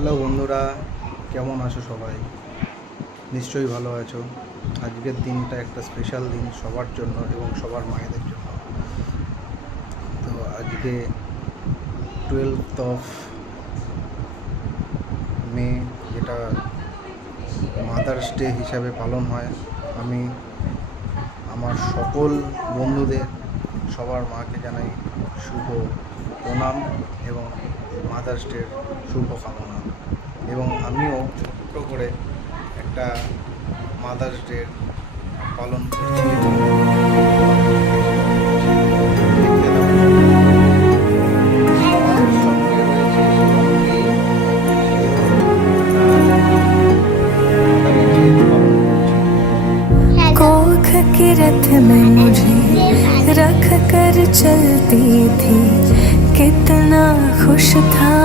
Hello বন্ধুরা, কেমন আছো সবাই? নিশ্চয়ই ভালো আছো। আজকের দিনটা একটা স্পেশাল দিন সবার জন্য এবং সবার মায়েদের জন্য। তো আজকে 12th মে, যেটা মাদার্স ডে হিসাবে পালন হয়। আমি আমার সকল বন্ধুদের, সবার মাকে জানাই শুভ প্রণাম এবং মাদার্স ডের শুভকামনা। এবং আমিও ছোট্ট করে একটা মাদার্স ডে পালন করছি এবং দেখতে দাও। আমার সঙ্গে রয়েছে শিবঙ্গী, মাদার্স ডে পালন করছি। कोख के रथ में मुझे रख कर चलती थी, कितना खुश था